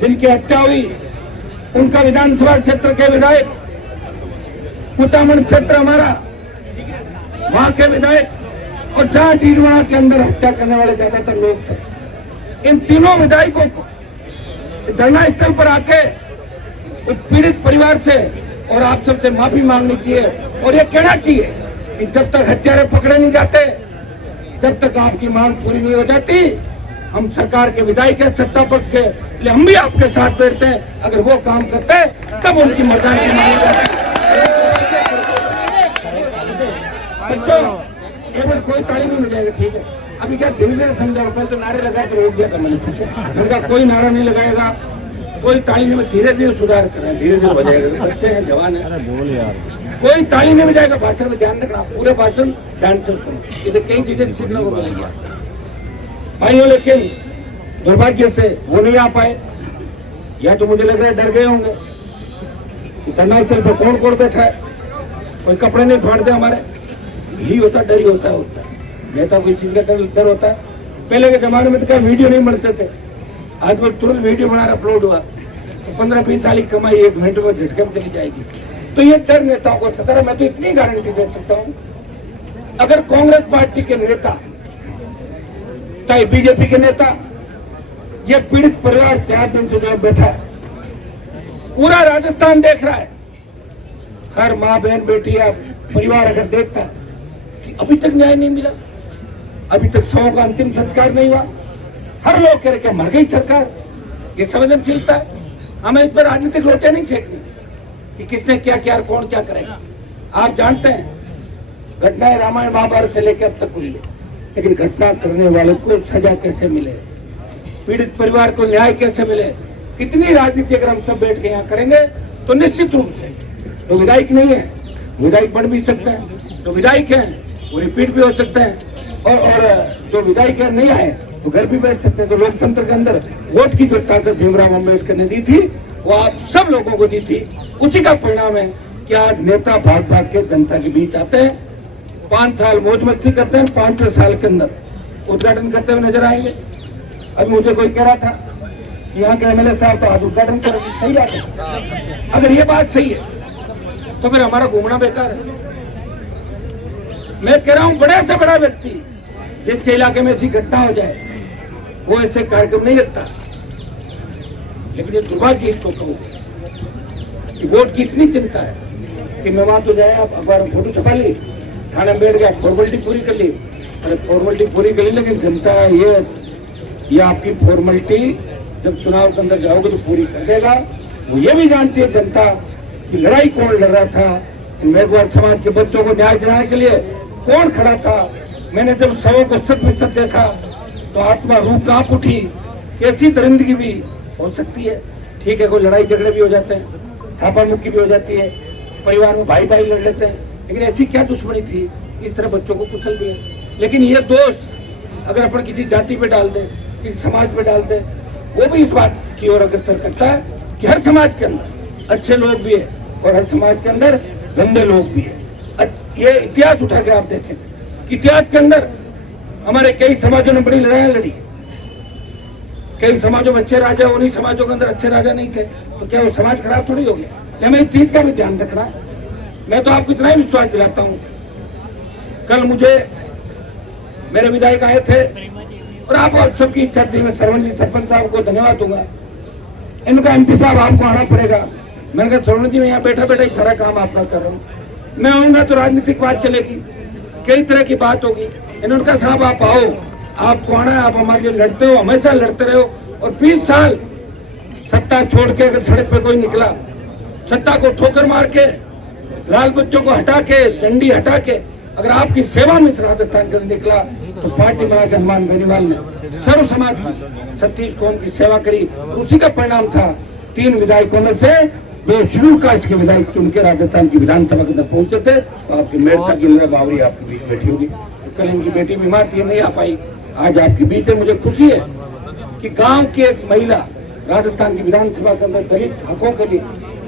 जिनकी हत्या हुई उनका विधानसभा क्षेत्र के विधायक, कुटामन क्षेत्र हमारा, वहां के विधायक और जहां डीडवाना के अंदर हत्या करने वाले ज्यादातर लोग थे। इन तीनों विधायकों को धरना स्थल पर आके उस पीड़ित परिवार से और आप सबसे माफी मांगनी चाहिए और ये कहना चाहिए कि जब तक हत्यारे पकड़े नहीं जाते, जब तक आपकी मांग पूरी नहीं हो जाती, हम सरकार के विधायक है, सत्ता पक्ष के, इसलिए हम भी आपके साथ बैठते हैं। अगर वो काम करते हैं तब उनकी मर्दानगी मांगी जाती है। बच्चों, केवल कोई ताली नहीं मिल जाएगा, ठीक है? अभी क्या धीरे धीरे समझाओ, पहले तो नारे लगा के रोक दिया था मैंने। उनका कोई नारा नहीं लगाएगा, कोई ताली नहीं, धीरे धीरे सुधार कर रहे हैं, धीरे धीरे हो जाएगा। बच्चे हैं, जवान है, बोल यार, कोई ताली नहीं बजाएगा। भाषण में ध्यान रखना, पूरे भाषण ध्यान से सुनो, इसे कई चीजें सीखने को मिलेंगी भाइयों। लेकिन दुर्भाग्य से वो नहीं आ पाए, या तो मुझे लग रहा है डर गए होंगे। धरना स्थल पर कौन कौन बैठा है, कोई कपड़े नहीं फाड़ दे हमारे, यही होता, डर ही होता है। नेता को इस चीज का डर होता है। पहले के जमाने में तो क्या वीडियो नहीं बनते थे, आज वो तुरंत वीडियो बनाकर अपलोड हुआ तो 15-20 साल की कमाई 1 मिनट में झटके में चली जाएगी। तो ये डर नेताओं को सता है। मैं तो इतनी गारंटी दे सकता हूँ, अगर कांग्रेस पार्टी के नेता, चाहे बीजेपी के नेता, ये पीड़ित परिवार 4 दिन से जो बैठा है, पूरा राजस्थान देख रहा है, हर माँ बहन बेटी या परिवार अगर देखता है कि अभी तक न्याय नहीं मिला, अभी तक 100 का अंतिम संस्कार नहीं हुआ, हर लोग कह रहे कि मर गई सरकार, ये संवेदनशीलता है। हमें इस पर राजनीतिक रोटियां नहीं छेकनी कि किसने क्या किया, कौन क्या करेगा। आप जानते हैं घटनाएं रामायण महाभारत से लेकर अब तक हुई है, लेकिन घटना करने वाले को सजा कैसे मिले, पीड़ित परिवार को न्याय कैसे मिले, कितनी राजनीति अगर हम सब बैठ के यहाँ करेंगे तो निश्चित रूप से जो विधायक नहीं है विधायक बन भी सकते हैं, जो विधायक है वो रिपीट भी हो सकते हैं, और जो विधायक है नहीं आए तो घर भी बैठ सकते हैं। तो लोकतंत्र के अंदर वोट की जो ताकत भीमराव अम्बेडकर ने दी थी वो आप सब लोगों को दी थी। उसी का परिणाम है कि आज नेता भाग भाग के जनता के बीच आते हैं, 5 साल मौज मस्ती करते हैं, 5 साल के अंदर उद्घाटन करते हुए नजर आएंगे। अभी मुझे कोई कह रहा था यहाँ के एमएलए साहब तो आज उद्घाटन कर, सही बात है। अगर ये बात सही है तो फिर हमारा घूमना बेकार है। मैं कह रहा हूँ बड़े से बड़ा व्यक्ति जिसके इलाके में ऐसी घटना हो जाए वो ऐसे कार्यक्रम नहीं रखता, लेकिन ये दुर्भाग्य इसको कहूँ कि वोट की इतनी चिंता है कि मैं वहां तो जाए, आप अखबार में फोटो छपा ली, थाने में बैठ गया, फॉर्मेलिटी पूरी कर ली। अरे फॉर्मेलिटी पूरी कर ली, लेकिन जनता ये आपकी फॉर्मेलिटी जब चुनाव के अंदर जाओगे तो पूरी कर देगा। वो ये भी जानती है जनता कि लड़ाई कौन लड़ रहा था, मेघवाल समाज के बच्चों को न्याय दिलाने के लिए कौन खड़ा था। मैंने जब सबों को 100% देखा तो आत्मा रूह कांप उठी। कैसी दरिंदगी भी हो सकती है, ठीक है, कोई लड़ाई झगड़े भी हो जाते हैं, थापा मुक्की भी हो जाती है, परिवार में भाई भाई लड़ लेते हैं, लेकिन ऐसी क्या दुश्मनी थी इस तरह बच्चों को कुचल दिया। लेकिन ये दोष अगर अपन किसी जाति पे डाल दे, किसी समाज पे डाल दे, वो भी इस बात की ओर अग्रसर करता है कि हर समाज के अंदर अच्छे लोग भी है और हर समाज के अंदर गंदे लोग भी है। ये इतिहास उठा के आप देखें, इतिहास के अंदर हमारे कई समाजों ने बड़ी लड़ाइयां लड़ी, कई समाजों में अच्छे राजा, उन्हीं समाजों के अंदर अच्छे राजा नहीं थे, तो क्या वो समाज खराब थोड़ी हो गया। हमें इस चीज का भी ध्यान रखना। मैं तो आपको इतना ही विश्वास दिलाता हूँ, कल मुझे मेरे विधायक आए थे और आप सबकी इच्छा थी, मैं सरवण जी सरपंच साहब को धन्यवाद दूंगा। इनका एमपी साहब आपको आना पड़ेगा। मैंने कहा सरवण जी मैं यहाँ बैठा बैठा ही सारा काम आपका कर रहा हूँ, मैं आऊंगा तो राजनीतिक बात चलेगी, कई तरह की बात होगी। इन्होंने कहा साहब आप आओ, आपको आना है, आप हमारे लिए लड़ते हो, हमेशा लड़ते रहे हो, और 20 साल सत्ता छोड़ के अगर सड़क पे कोई निकला, सत्ता को ठोकर मार के, लाल बच्चों को हटा के, डंडी हटा के अगर आपकी सेवा में राजस्थान के निकला तो पार्टी बना के हनुमान बेनीवाल ने सर्व समाज की 36 कौम की सेवा करी। उसी का परिणाम था 3 विधायकों में से जो शेड्यूल कास्ट के विधायक चुन के राजस्थान की विधानसभा के अंदर पहुंचे थे। तो आपकी मेड़ता की बावरी आपके बीच बैठी होगी। कल इनकी बेटी बीमार थी, नहीं आ पाई, आज आपके बीच है। मुझे खुशी है कि गांव की एक महिला राजस्थान की विधानसभा के अंदर दलित हकों के लिए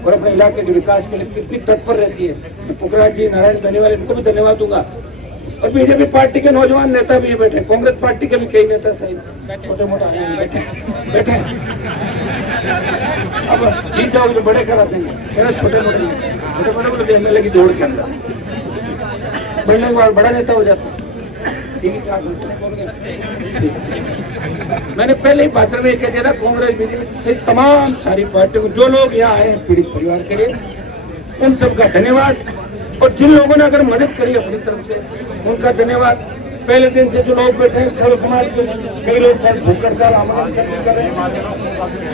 और अपने इलाके के विकास के लिए कितनी तत्पर रहती है। मैं पुखराज जी, नारायण बेनीवाल, इनको भी धन्यवाद दूंगा। और बीजेपी पार्टी के नौजवान नेता भी बैठे, कांग्रेस पार्टी के भी कई नेता सही छोटे मोटे बैठे अब जीत जाओगे तो बड़े करा देंगे, छोटे मोटे भी एमएलए की दौड़ के अंदर बढ़ने के बाद बड़ा नेता हो जाता। मैंने पहले ही भाषण में कह दिया ना, कांग्रेस बीजेपी से तमाम सारी पार्टियों को, जो लोग यहाँ आए हैं पीड़ित परिवार के लिए, उन सबका धन्यवाद। और जिन लोगों ने अगर मदद करी अपनी तरफ से, उनका धन्यवाद। पहले दिन से जो लोग बैठे हैं सर्व समाज के, कई लोग शायद भूख हड़ताल आमरण अनशन भी कर रहे हैं,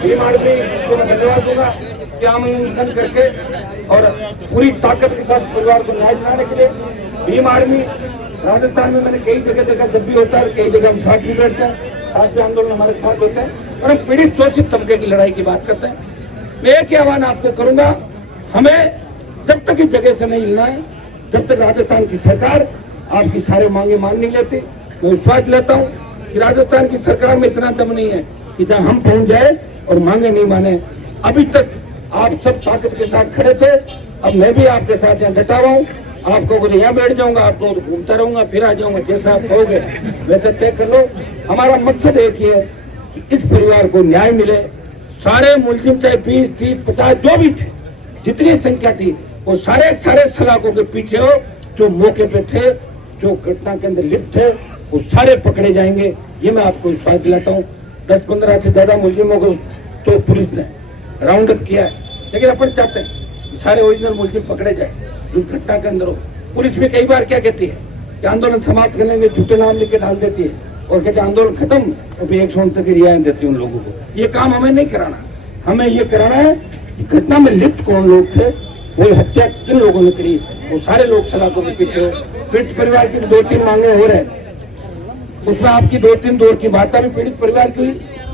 बीमार भी, तो मैं धन्यवाद दूंगा कि आमरण अनशन करके और पूरी ताकत के साथ परिवार को न्याय दिलाने के लिए भीम आर्मी। राजस्थान में मैंने कई जगह देखा, जब भी होता है कई जगह हम साथ भी बैठते हैं, साथ भी आंदोलन हमारे साथ होते हैं और हम पीड़ित शोषित तबके की लड़ाई की बात करते हैं। मैं एक ही आह्वान आपको करूंगा, हमें जब तक इस जगह से नहीं हिलना है, जब तक राजस्थान की सरकार आपकी सारे मांगे मान नहीं लेती। मैं विश्वास लेता हूँ कि राजस्थान की सरकार में इतना दम नहीं है कि जहाँ हम पहुंच जाए और मांगे नहीं माने। अभी तक आप सब ताकत के साथ खड़े थे, अब मैं भी आपके साथ यहाँ डटा हुआ हूँ। आपको बोले यहाँ बैठ जाऊंगा, आपको घूमता रहूंगा, फिर आ जाऊंगा, जैसा आप कहोगे वैसा तय कर लो। हमारा मकसद एक ही है कि इस परिवार को न्याय मिले। सारे मुलजिम चाहे 20, 30, 50 जो भी थे, जितनी संख्या थी, वो सारे सलाखों के पीछे हो, जो मौके पे थे, जो घटना के अंदर लिप्त थे, वो सारे पकड़े जाएंगे। ये मैं आपको विश्वास दिलाता हूँ। 10-15 से ज्यादा मुलजिमों को तो पुलिस ने राउंड अप किया है, लेकिन अपन चाहते हैं सारे ओरिजिनल मुलजिम पकड़े जाए जो घटना के अंदर हो। पुलिस भी कई बार क्या कहती है कि आंदोलन समाप्त कर लेंगे, झूठे नाम लिख के डाल देती है और कहते हैं आंदोलन खत्म, और फिर 100 तक की रियायत देती है उन लोगों को। ये काम हमें नहीं कराना। हमें ये कराना है कि घटना में लिप्त कौन लोग थे, वो हत्या किन लोगों ने करी, वो सारे लोग सलाखों के पीछे हो। पीड़ित परिवार की 2-3 मांगे हो रहे, उसमें आपकी 2-3 दौर की वार्ता भी पीड़ित परिवार की।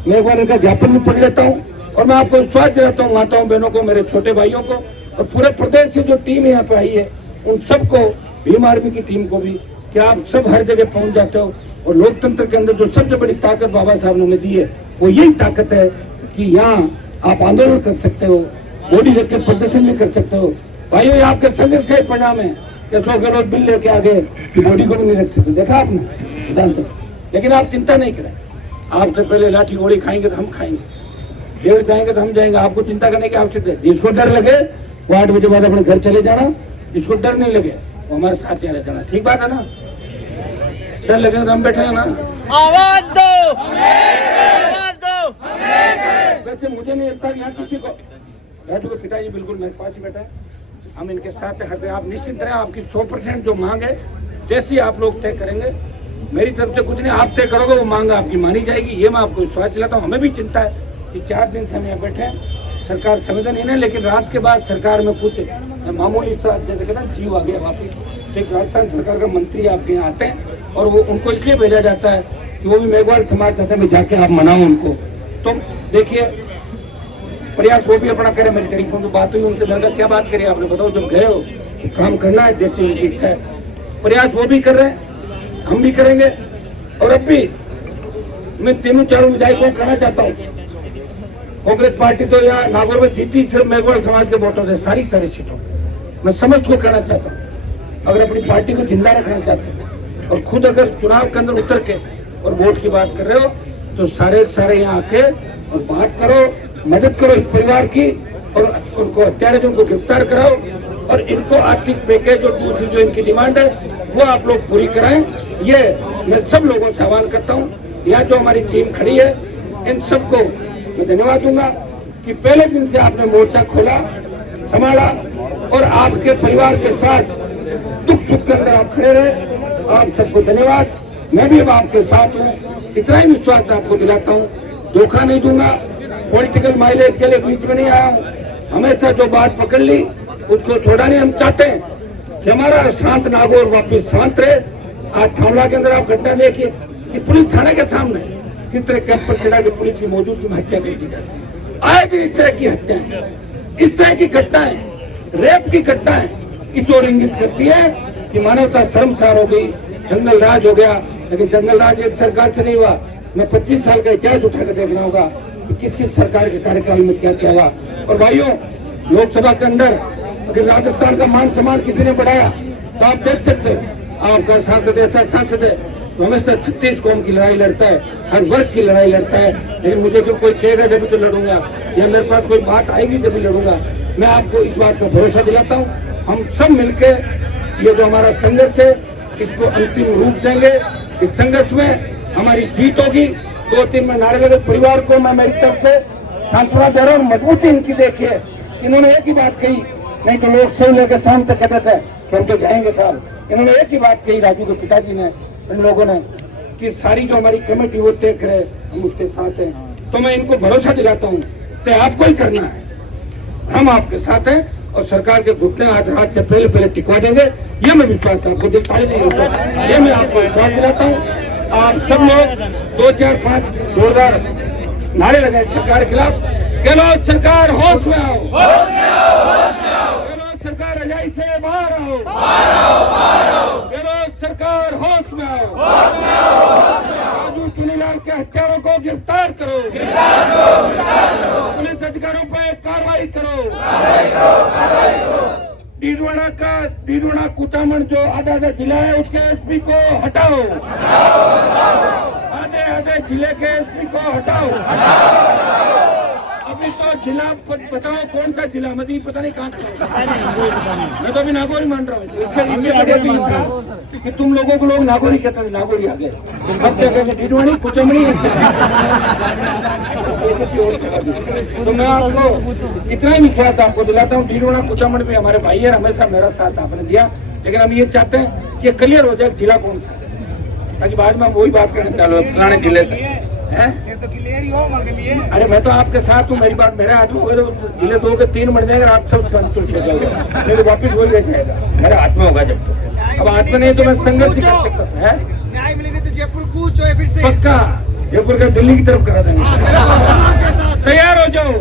मैं एक बार इनका ज्ञापन भी पढ़ लेता हूँ और मैं आपको विश्वास दिलाता हूँ, माताओं बहनों को, मेरे छोटे भाइयों को और पूरे प्रदेश से जो टीम यहाँ पे आई है, उन सबको, भीम आर्मी की टीम को भी, कि आप सब हर जगह पहुंच जाते हो। और लोकतंत्र के अंदर जो सबसे बड़ी ताकत बाबा साहब ने हमें दी है, वो यही ताकत है कि यहाँ आप आंदोलन कर सकते हो, बॉडी रख के प्रदर्शन भी कर सकते हो। भाइयों, ये आपके संघर्ष का परिणाम है कि 100 गलत बिल लेके आ गए कि बॉडी को भी नहीं रख सकते, देखा आपने विधानसभा। लेकिन आप चिंता नहीं करें, आपसे पहले लाठी गोली खाएंगे तो हम खाएंगे, जेल जाएंगे तो हम जाएंगे। आपको चिंता करने की आवश्यकता है। जिसको डर लगे वो 8 बजे बाद अपने घर चले जाना, जिसको डर नहीं लगे वो हमारे साथ यहाँ रह जाना। ठीक बात है ना? डर लगे तो हम बैठे हैं ना। आवाज दो, आवाज दो। वैसे मुझे नहीं लगता यहाँ किसी को, राजू के पिताजी बिल्कुल मेरे पास ही बैठा है, हम इनके साथ हैं। आप निश्चिंत रहें, आपकी 100% जो मांग है, जैसी आप लोग तय करेंगे, मेरी तरफ से कुछ नहीं, आप तय करोगे वो मांग आपकी मानी जाएगी। ये मैं आपको विश्वास दिलाता हूँ। हमें भी चिंता है कि 4 दिन से हम यहाँ बैठे हैं, सरकार संवेदनहीन है, लेकिन रात के बाद सरकार में कुछ मामूली सा जैसे कहना जीव आ गया वापिस। एक राजस्थान सरकार का मंत्री आपके यहाँ आते हैं और वो उनको इसलिए भेजा जाता है कि वो भी मेघवाल समाज चाहते हैं जाके आप मनाओ उनको। तो देखिए, प्रयास वो भी अपना करें। मेरी टेलीफोन की बात हुई उनसे, मैंने कहा क्या बात करिए आपने, बताओ जब गए हो तो काम करना है जैसी उनकी इच्छा है। प्रयास वो भी कर रहे हैं, हम भी करेंगे। और अब भी मैं 3-4 विधायकों को कहना चाहता हूँ, कांग्रेस पार्टी तो यहाँ नागौर में जीती सिर्फ मेघवाल समाज के वोटों से, सारी सीटों। मैं समझ को कहना चाहता हूँ, अगर अपनी पार्टी को जिंदा रखना चाहते हो और खुद अगर चुनाव के अंदर उतर के और वोट की बात कर रहे हो, तो सारे यहाँ आके और बात करो, मदद करो इस परिवार की, और उनको हत्यारे उनको गिरफ्तार कराओ और इनको आर्थिक पैकेज और दूसरी जो इनकी डिमांड है वो आप लोग पूरी कराएं। ये मैं सब लोगों से आह्वान करता हूँ। यहाँ जो हमारी टीम खड़ी है, इन सबको मैं धन्यवाद दूंगा कि पहले दिन से आपने मोर्चा खोला, संभाला और आपके परिवार के साथ दुख सुख के अंदर आप खड़े रहे। आप सबको धन्यवाद। मैं भी अब आपके साथ हूँ, इतना ही विश्वास आपको दिलाता हूँ। धोखा नहीं दूंगा, पॉलिटिकल माइलेज के लिए बीच में नहीं आया हूँ। हमेशा जो बात पकड़ ली उसको छोड़ा नहीं। हम चाहते हैं कि हमारा शांत नागौर वापिस शांत रहे। आज थावला के अंदर आप घटना देखिए कि पुलिस थाने के सामने किस तरह कैंप पर चढ़ा के पुलिस की मौजूदगी में हत्या कर दी जाती है। आए दिन इस तरह की हत्याएं, इस तरह की घटनाएं, रेप की घटनाएं इस ओर इंगित करती है कि मानवता शर्मसार हो गई, जंगल राज हो गया। लेकिन जंगल राज एक सरकार से नहीं हुआ। मैं 25 साल का इतिहास उठाकर देखना होगा कि किस किस सरकार के कार्यकाल में क्या क्या हुआ। और भाइयों, लोकसभा के अंदर अगर राजस्थान का मान सम्मान किसी ने बढ़ाया तो आप देख सकते हो, आपका सांसद ऐसा सांसद है तो हमेशा 36 कौम की लड़ाई लड़ता है, हर वर्ग की लड़ाई लड़ता है। लेकिन मुझे तो कोई कहेगा जब तो लड़ूंगा, या मेरे पास कोई बात आएगी जब भी लड़ूंगा। मैं आपको इस बात का भरोसा दिलाता हूँ, हम सब मिलके ये जो हमारा संघर्ष है इसको अंतिम रूप देंगे। इस संघर्ष में हमारी जीत होगी। 2-3 में नारे लगे। परिवार को मैं मेरी तरफ से सांत्वना दे रहा हूँ, मजबूती इनकी देखिए। इन्होंने एक ही बात कही, नहीं तो लोग सही लेकर शाम तक कहते थे कि हम तो जाएंगे साहब। इन्होंने एक ही बात कही, राजू के पिताजी ने, इन लोगों ने, कि सारी जो हमारी कमेटी वो तय करे, हम उसके साथ हैं। तो मैं इनको भरोसा दिलाता हूँ, तय आपको ही करना है, हम आपके साथ हैं और सरकार के घुटने आज रात से पहले टिकवा देंगे। ये मैं विश्वास आपको दिलताई नहीं होता, ये मैं आपको विश्वास दिलाता हूँ। आप सब लोग 2, 4, 5 जोरदार नारे लगाए सरकार के खिलाफ। गहलोत सरकार होश में आओ, गहलोत सरकार रजाई से बाहर आओ, गहलोत सरकार होश में आओ, राजू चुनीलाल के हत्यारों को गिरफ्तार करो, पुलिस अधिकारियों पर कार्रवाई करो, डीडवाना कुचामन जो आधा जिला है उसके एसपी को हटाओ, आधे जिले के एसपी को हटाओ। अभी तो जिला बताओ कौन सा जिला, मुझे पता नहीं कहाँ का। मैं तो अभी नागौरी मान रहा हूँ। इससे बढ़िया तो ये था कि तुम लोगों को लोग नागौरी कहते थे, नागौरी आ गए। अब क्या कहेंगे, डीडवानी कुचमनी। तो मैं आपको इतना ही विश्वास आपको दिलाता हूँ, डीडवाना कुचमन भी हमारे भाई है, हमेशा मेरा साथ आपने दिया। लेकिन हम ये चाहते हैं कि क्लियर हो जाए जिला कौन सा, ताकि बाद में हम वही बात करने चालू पुराने जिले से है। तो क्लियर ही हो मगर लिए। अरे मैं तो आपके साथ हूँ, मेरी बात मेरे हाथ में होगा तो जिले 2 के 3 बन जाएंगे, आप सब संतुष्ट हो जाओगे, मेरे वापिस वही रह जाएगा, मेरे हाथ में होगा। जब तो अब हाथ में नहीं तो मैं संघर्ष ही कर सकता है। न्याय मिलेगा तो जयपुर कूच हो फिर से पक्का जयपुर का दिल्ली की तरफ करा देंगे। तैयार हो जाओ।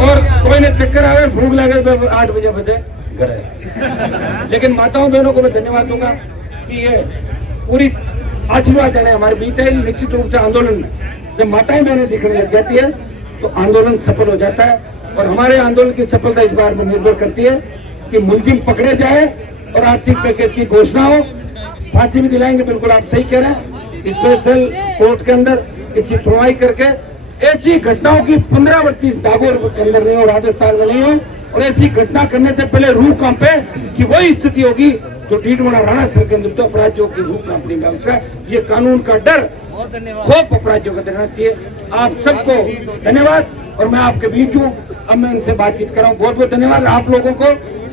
और कोई ने चक्कर आवे, भूख लगे 8 बजे घर। लेकिन माताओं बहनों को मैं धन्यवाद दूंगा कि ये पूरी आशीर्वाद देने हमारे बीच है। निश्चित रूप से आंदोलन में जब माताएं बहनें दिखने लग जाती है तो आंदोलन सफल हो जाता है। और हमारे आंदोलन की सफलता इस बार में निर्भर करती है कि मुलजिम पकड़े जाए और आर्थिक पैकेज की घोषणा हो, फांसी भी दिलाएंगे। बिल्कुल आप सही कह रहे हैं। स्पेशल कोर्ट के अंदर इसकी सुनवाई करके ऐसी घटनाओं की पुनरावृत्ति नागौर के अंदर नहीं हो, राजस्थान में नहीं हो। और ऐसी घटना करने से पहले रूह कांपे कि वही स्थिति होगी जो डीडवाना राणा सर के अंदर अपराधियों की रूह कांपने में होता है। ये कानून का डर खौफ अपराधियों को देना चाहिए। आप सबको धन्यवाद। और मैं आपके बीच हूँ, अब मैं इनसे बातचीत कर रहा हूँ। बहुत बहुत धन्यवाद। आप लोगों को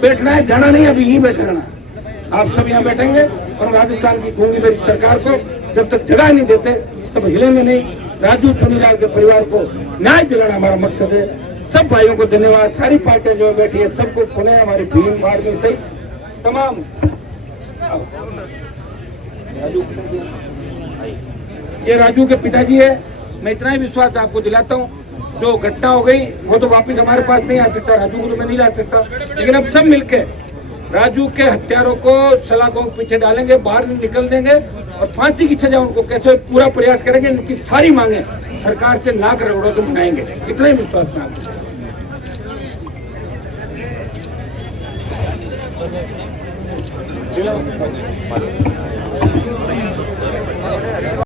बैठना है, जाना नहीं, अभी यहीं बैठे रहना। आप सब यहाँ बैठेंगे और राजस्थान की गूंगी मेरी सरकार को जब तक जगह नहीं देते तब हिलेंगे नहीं। राजू चुनीलाल के परिवार को न्याय दिलाना हमारा मकसद है। सब भाइयों को धन्यवाद। सारी पार्टियां जो बैठी है सबको पुनः हमारी भीम आर्मी सहित तमाम ये राजू के पिताजी है। मैं इतना ही विश्वास आपको दिलाता हूँ, जो घटना हो गई वो तो वापस हमारे पास नहीं आ सकता, राजू को तो मैं नहीं ला सकता। लेकिन अब सब मिलके राजू के हत्यारों को सलाखों के पीछे डालेंगे, बाहर निकल देंगे और फांसी की सजा उनको कैसे पूरा प्रयास करेंगे। इनकी सारी मांगे सरकार से ना करोड़ों तो मनाएंगे। इतना ही विश्वास में आपको